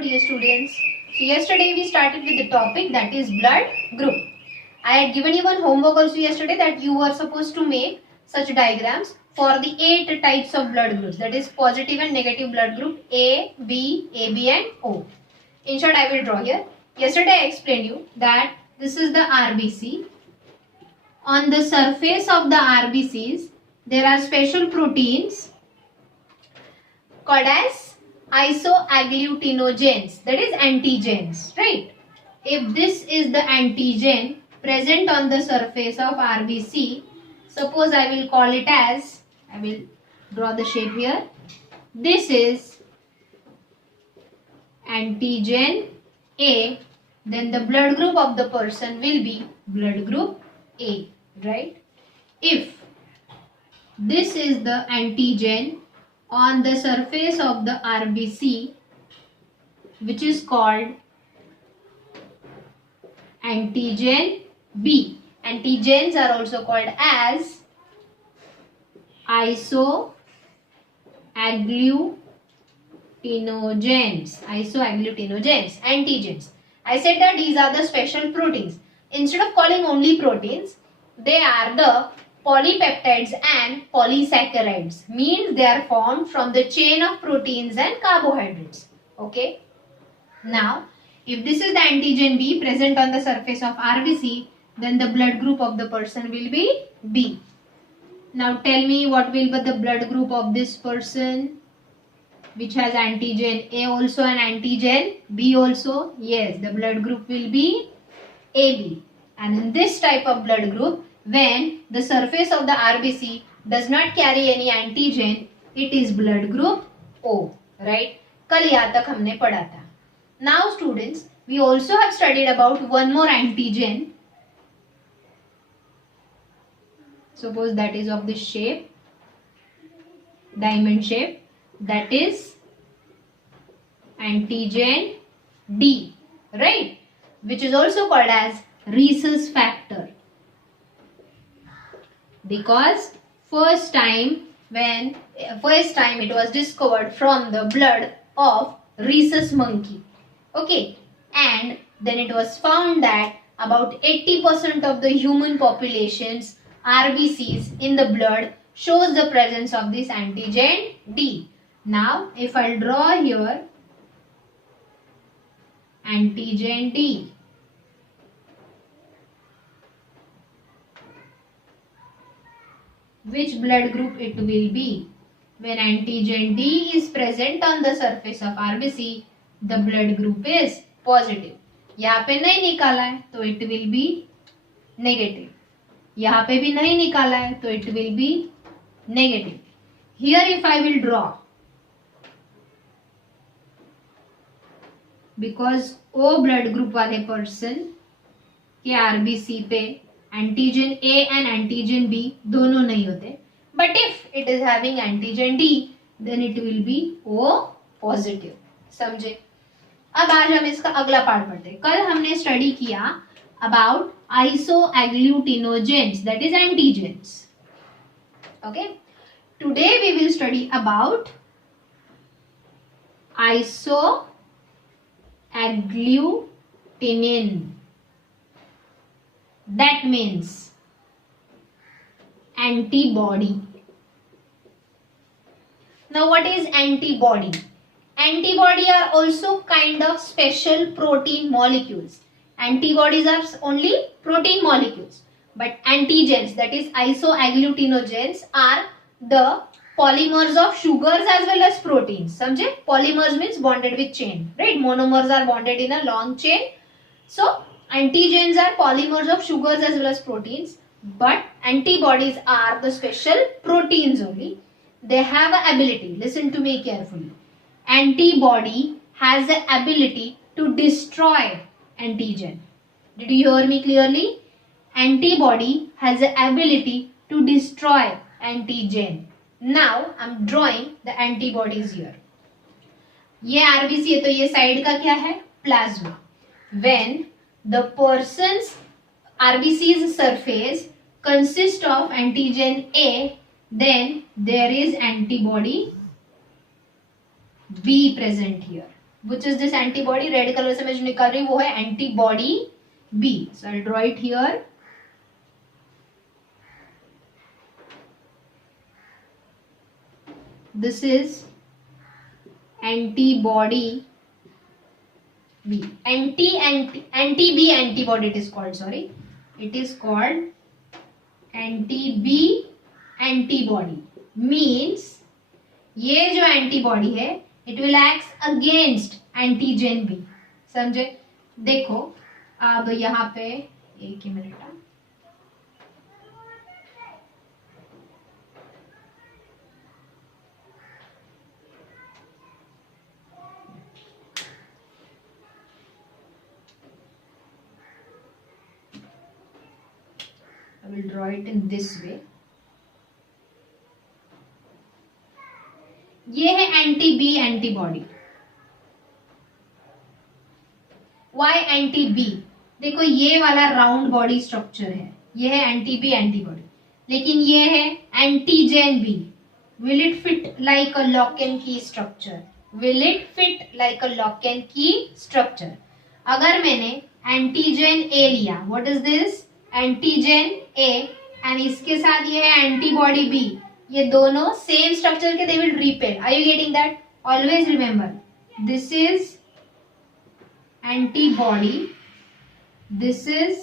Hello dear students. So yesterday we started with the topic that is blood group. I had given you one homework also yesterday that you were supposed to make such diagrams for the 8 types of blood groups, that is positive and negative blood group A, B, AB and O. In short, I will draw here. Yesterday I explained you that this is the RBC. On the surface of the RBCs there are special proteins called as isoagglutinogens, that is antigens, right? If this is the antigen present on the surface of RBC, suppose I will call it as, I will draw the shape here, this is antigen A, then the blood group of the person will be blood group A, right? If this is the antigen on the surface of the RBC, which is called antigen B. Antigens are also called as isoagglutinogens. Antigens. I said that these are the special proteins. Instead of calling only proteins, they are the polypeptides and polysaccharides, means they are formed from the chain of proteins and carbohydrates. Okay. Now, if this is the antigen B present on the surface of RBC, then the blood group of the person will be B. Now tell me what will be the blood group of this person which has antigen A also and antigen B also? Yes, the blood group will be AB. And in this type of blood group, when the surface of the RBC does not carry any antigen, it is blood group O, right? कल यहाँ तक हमने पढ़ा था. Now students, we also have studied about one more antigen. Suppose that is of this shape, diamond shape, that is antigen D, right? Which is also called as rhesus factor. Because first time it was discovered from the blood of rhesus monkey. Okay, and then it was found that about 80% of the human population's RBCs in the blood shows the presence of this antigen D. Now, if I draw here antigen D, which blood group it will be? When antigen D is present on the surface of RBC, the blood group is positive. यहाँ पे नहीं निकाला है तो it will be negative. यहाँ पे भी नहीं निकाला है तो it will be negative. Here if I will draw, because O blood group वाले person के RBC पे antigen A and antigen B दोनों नहीं होते, but if it is having antigen D, then it will be O positive. समझे? अब आज हम इसका अगला पार्ट पढ़ते हैं. कल हमने स्टडी किया about isoagglutinogens, that is antigens. Okay. Today we will study about isoagglutinin. That means antibody. Now what is antibody? Antibody are also kind of special protein molecules. Antibodies are only protein molecules, but antigens, that is isoagglutinogens, are the polymers of sugars as well as proteins. समझे? Polymers means bonded with chain, right? Monomers are bonded in a long chain. So antigens are polymers of sugars as well as proteins, but antibodies are the special proteins only. They have an ability. Listen to me carefully. Antibody has the ability to destroy antigen. Did you hear me clearly? Antibody has the ability to destroy antigen. Now I am drawing the antibodies here. ये RBC है तो ये side का क्या है? Plasma. When the person's RBC's surface consists of antigen A, then there is antibody B present here. Which is this antibody, red colour से मैं जो निकाल रही हूँ वो है antibody B. So I draw it here. This is antibody B. Anti-B antibody it is called, sorry. It is called anti-B antibody. Means ये जो antibody है it will act against antigen B. समझे? देखो अब यहाँ पे एक ही minute. I will draw it in this way. ये है anti B antibody. Why anti B? देखो ये वाला राउंड बॉडी स्ट्रक्चर है, ये है एंटी बी एंटीबॉडी. लेकिन ये है antigen B. Will it fit like a lock and key structure? Will it fit like a lock and key structure? अगर मैंने एंटीजेन ए लिया, what is this? Antigen A, and इसके साथ ये है एंटीबॉडी बी, ये दोनों सेम स्ट्रक्चर के, they will repel. Are you getting that? Always remember, this is antibody, this is